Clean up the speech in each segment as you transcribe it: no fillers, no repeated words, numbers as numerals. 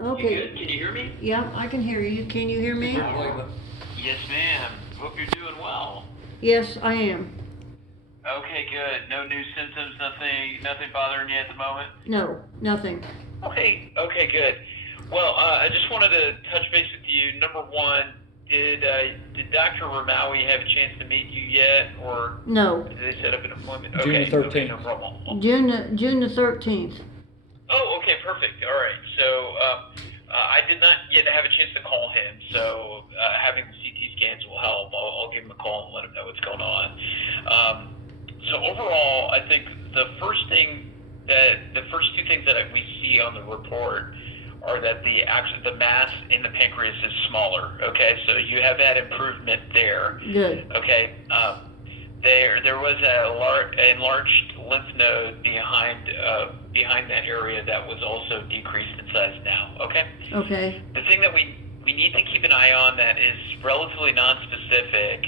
Okay. You good? Can you hear me? Yep, I can hear you. Can you hear me? Yes, ma'am. Hope you're doing well. Yes, I am. Okay, good. No new symptoms, nothing bothering you at the moment? No, nothing. Okay, good. Well, I just wanted to touch base with you. Number one, did Dr. Ramawi have a chance to meet you yet, or No. did they set up an appointment? June the Okay, 13th. no problem. June the 13th. Oh, okay, perfect. All right. So I did not yet have a chance to call him, so having the CT scans will help. I'll give him a call and let him know what's going on. So overall, I think the first two things that we see on the report are that the mass in the pancreas is smaller. Okay, so you have that improvement there. Good. Okay. There was a enlarged lymph node behind that area that was also decreased in size now. Okay. Okay. The thing that we need to keep an eye on that is relatively nonspecific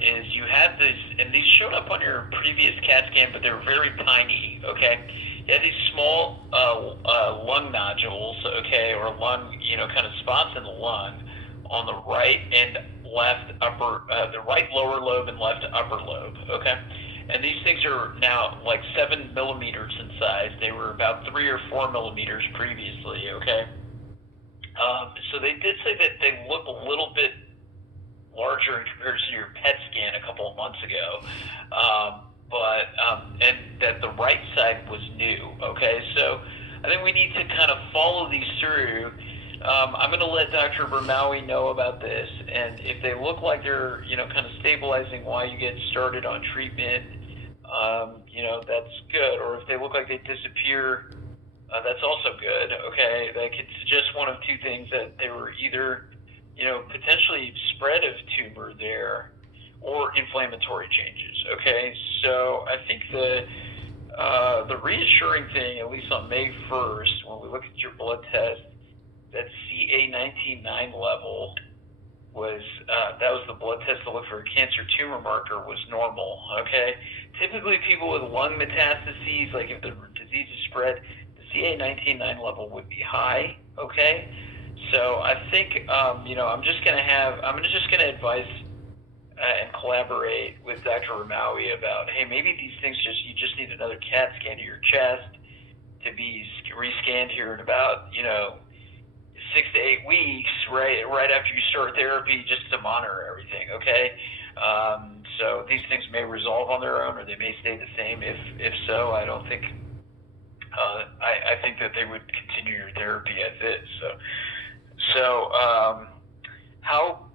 is you had this, and these showed up on your previous CAT scan, but they're very tiny. Okay. You had these small lung nodules, okay, or lung, kind of spots in the lung on the right and left the right lower lobe and left upper lobe, okay? And these things are now like 7 millimeters in size. They were about 3 or 4 millimeters previously, okay? So they did say that they look a little bit larger in comparison to your PET scan a couple of months ago. And that the right side was new, okay? So I think we need to kind of follow these through. I'm going to let Dr. Ramawi know about this, and if they look like they're, kind of stabilizing while you get started on treatment, that's good. Or if they look like they disappear, that's also good, okay? That could suggest one of two things, that they were either, potentially spread of tumor there or inflammatory changes, okay? So I think the reassuring thing, at least on May 1st, when we look at your blood test, that CA19-9 level was, that was the blood test to look for a cancer tumor marker, was normal, okay? Typically people with lung metastases, like if the disease is spread, the CA19-9 level would be high, okay? So I think, I'm just going to advise and collaborate with Dr. Ramawi about, hey, maybe these things you just need another CAT scan of your chest to be rescanned here in about, 6 to 8 weeks, right after you start therapy, just to monitor everything, okay? So these things may resolve on their own, or they may stay the same. If so, I don't think, I think that they would continue your therapy as is. So how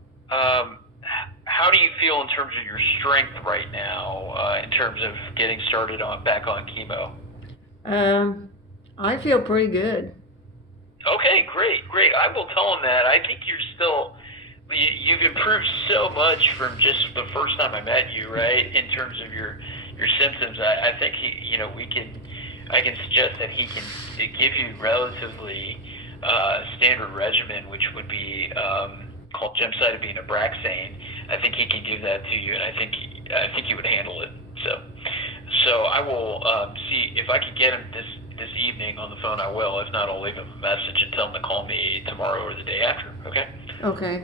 do you feel in terms of your strength right now, in terms of getting started back on chemo? I feel pretty good. Okay, great. I will tell him that. I think you've improved so much from just the first time I met you, right? In terms of your symptoms, I think I can suggest that he can give you relatively standard regimen, which would be called gemcitabine Abraxane. I think he can give that to you, and I think you would handle it. So I will see if I can get him this evening on the phone. I will. If not, I'll leave him a message and tell him to call me tomorrow or the day after. Okay. Okay.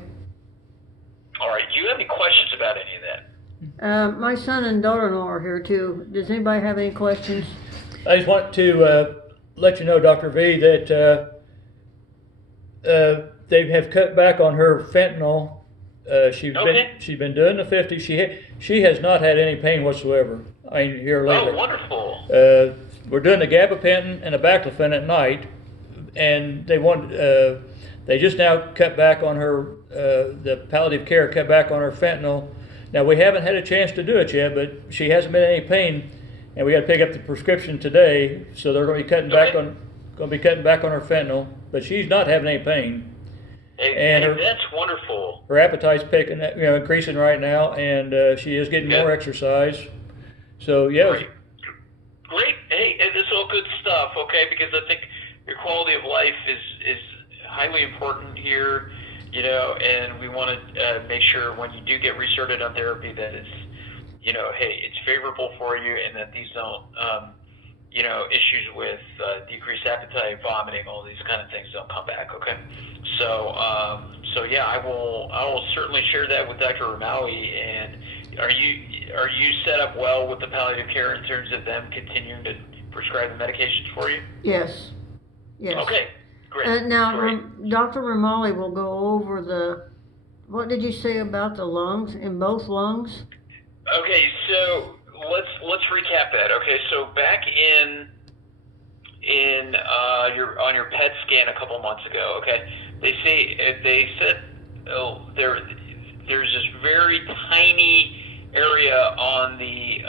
All right. Do you have any questions about any of that? My son and daughter-in-law are here too. Does anybody have any questions? I just want to let you know, Dr. V, that they have cut back on her fentanyl. She's been doing the 50. She has not had any pain whatsoever. I mean, here lately. Oh, wonderful. We're doing the gabapentin and the baclofen at night, and they just now cut back on her, the palliative care cut back on her fentanyl. Now, we haven't had a chance to do it yet, but she hasn't been in any pain, and we got to pick up the prescription today, so they're going to be cutting back on her fentanyl, but she's not having any pain. And that's wonderful. Her appetite's increasing right now, and she is getting more exercise. So yeah. Great. Hey, this is all good stuff. Okay, because I think your quality of life is highly important here, and we want to make sure when you do get restarted on therapy that it's, hey, it's favorable for you, and that these don't, issues with decreased appetite, vomiting, all these kind of things don't come back. Okay, so yeah, I will certainly share that with Dr. Ramawi. And are you set up well with the palliative care in terms of them continuing to prescribe the medications for you? Yes. Yes. Okay, great. Now, Great. Dr. Ramali will go over what did you say about the lungs, in both lungs? Okay, so let's recap that. Okay, so back in on your PET scan a couple months ago. Okay, they said there's this very tiny area on the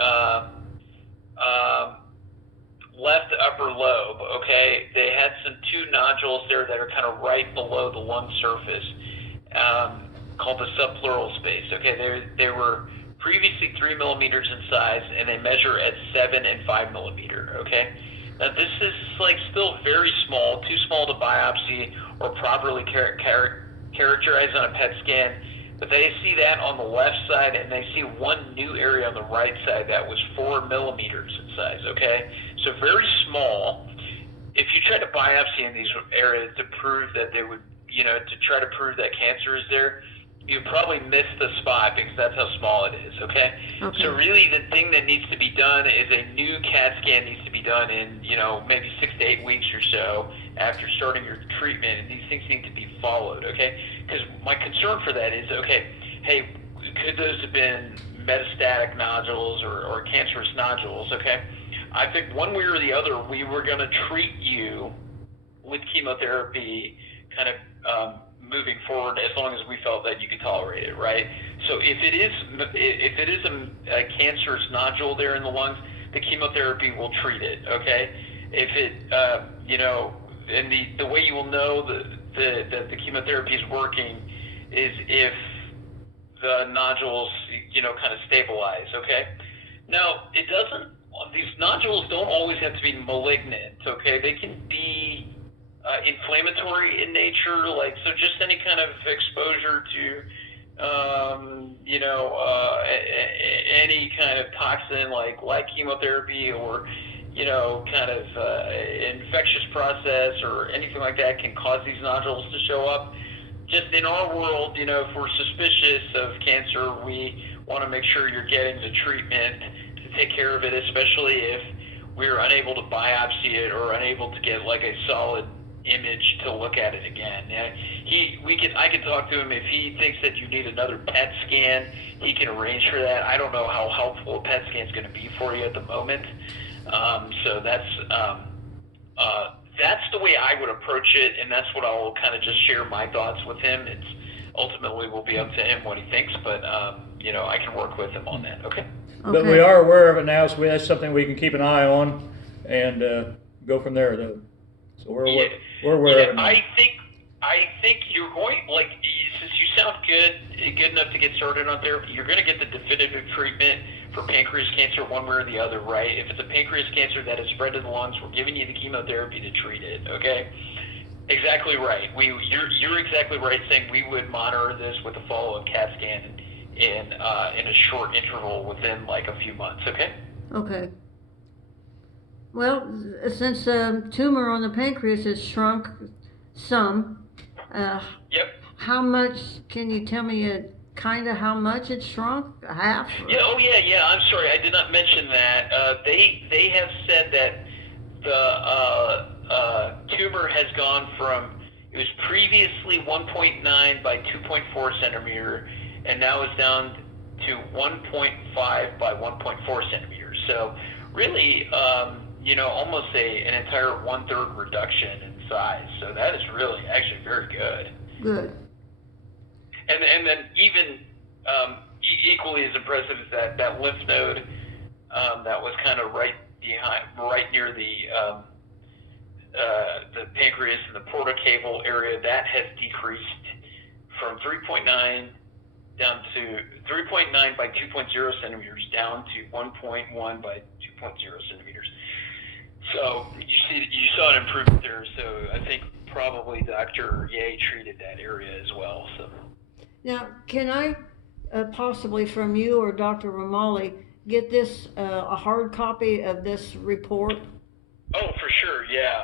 left upper lobe. Okay, they had two nodules there that are kind of right below the lung surface, called the subpleural space. Okay, they were previously 3 millimeters in size, and they measure at 7 and 5 millimeter. Okay, now this is like still very small, too small to biopsy or properly characterize on a PET scan. But they see that on the left side, and they see one new area on the right side that was 4 millimeters in size. Okay, so very small. If you try to biopsy in these areas to prove that they would, to try to prove that cancer is there, you probably miss the spot because that's how small it is. Okay? So really, the thing that needs to be done is a new CAT scan needs to be done in maybe 6 to 8 weeks or so after starting your treatment, and these things need to be followed. Okay? Because my concern for that is, okay, hey, could those have been metastatic nodules or cancerous nodules? Okay, I think one way or the other, we were going to treat you with chemotherapy, kind of moving forward, as long as we felt that you could tolerate it, right? So if it is a cancerous nodule there in the lungs, the chemotherapy will treat it. Okay, if it and the way you will know that the chemotherapy is working is if the nodules kind of stabilize. Okay, now these nodules don't always have to be malignant. Okay, they can be inflammatory in nature, so just any kind of exposure to any kind of toxin like chemotherapy or kind of infectious process or anything like that can cause these nodules to show up. Just in our world, if we're suspicious of cancer, we want to make sure you're getting the treatment to take care of it, especially if we're unable to biopsy it or unable to get a solid image to look at it again. I can talk to him if he thinks that you need another PET scan. He can arrange for that. I don't know how helpful a PET scan is going to be for you at the moment. So that's the way I would approach it, and that's what I'll kind of just share my thoughts with him. It's ultimately will be up to him what he thinks, but I can work with him on that. Okay. But we are aware of it now, so that's something we can keep an eye on and go from there, though. So we're aware of it now. I think you're going, since you sound good enough to get started on therapy, you're going to get the definitive treatment for pancreas cancer one way or the other, right? If it's a pancreas cancer that has spread to the lungs, we're giving you the chemotherapy to treat it. Okay. Exactly right. You're exactly right saying we would monitor this with a follow-up CAT scan in a short interval within a few months. Okay. Okay. Well, since tumor on the pancreas has shrunk some, yep. How much? Can you tell me kind of how much it shrunk? Half? Yeah. Oh yeah. I'm sorry, I did not mention that. They have said that the tumor has gone from, it was previously 1.9 by 2.4 centimeter, and now is down to 1.5 by 1.4 centimeters. So really, almost an entire 1/3 reduction in size. So that is really actually very good. Good. And then even equally as impressive is that lymph node that was kind of right near the pancreas and the portocaval area, that has decreased from 3.9 down to 3.9 by 2.0 centimeters down to 1.1 by 2.0 centimeters. So you saw an improvement there. So I think probably Dr. Ye treated that area as well. So now, can I possibly from you or Dr. Ramali get this a hard copy of this report? Oh, for sure, yeah.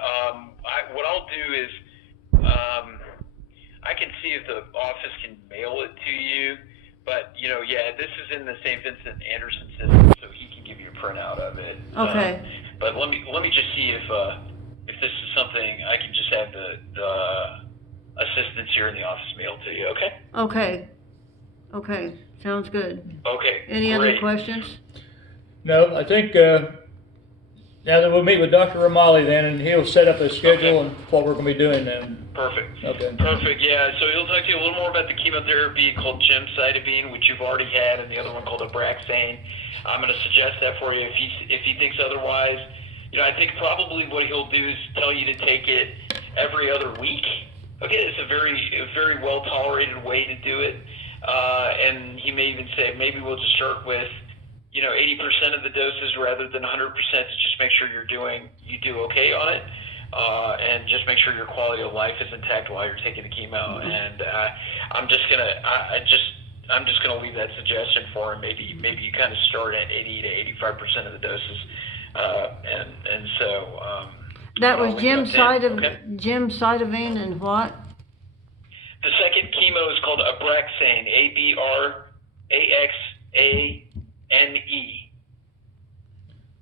What I'll do is, I can see if the office can mail it to you, but yeah, this is in the St. Vincent Anderson system, so he can give you a printout of it. Okay. But let me just see if this is something I can just have the assistants here in the office mail to you. Okay. Okay. Okay. Sounds good. Okay. Any other great. questions? No, I think, now that we'll meet with Dr. Ramali then, and he'll set up a schedule and what we're gonna be doing then. Perfect. Okay. Perfect. Yeah. So he'll talk to you a little more about the chemotherapy called gemcitabine, which you've already had, and the other one called Abraxane. I'm going to suggest that for you. If he thinks otherwise, I think probably what he'll do is tell you to take it every other week. Okay, it's a very well tolerated way to do it, and he may even say maybe we'll just start with 80% of the doses rather than 100% to just make sure you do okay on it. And just make sure your quality of life is intact while you're taking the chemo. And I'm just gonna leave that suggestion for him. Maybe you kind of start at 80 to 85% of the doses, and so That I'll was leave it up to him. Okay. gemcitabine and what? The second chemo is called Abraxane. Abraxane.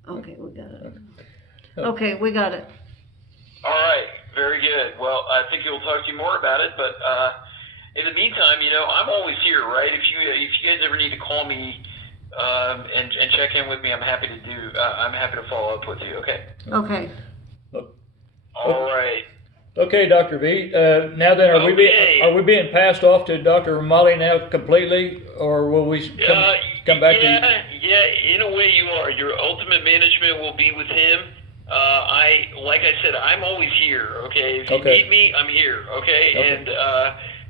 Okay, we got it. Okay, we got it. All right, very good. Well, I think he'll talk to you more about it, but in the meantime, I'm always here, right? If you guys ever need to call me and check in with me, I'm happy to follow up with you. Okay. Okay. All right. Okay, Dr. V. Now then, are we being passed off to Dr. Ramali now completely, or will we come back to you? Yeah, in a way you are. Your ultimate management will be with him. Like I said, I'm always here, okay? If you need me, I'm here, okay? And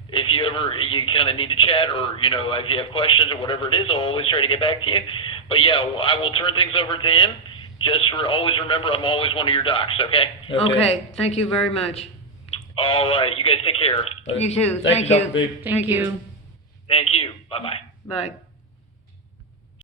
if you kind of need to chat or, if you have questions or whatever it is, I'll always try to get back to you. But yeah, I will turn things over to him. Just always remember, I'm always one of your docs, okay? Okay, thank you very much. All right, you guys take care. You too. Thank you, Dr. V. Thank you. Thank you. Bye-bye. Bye.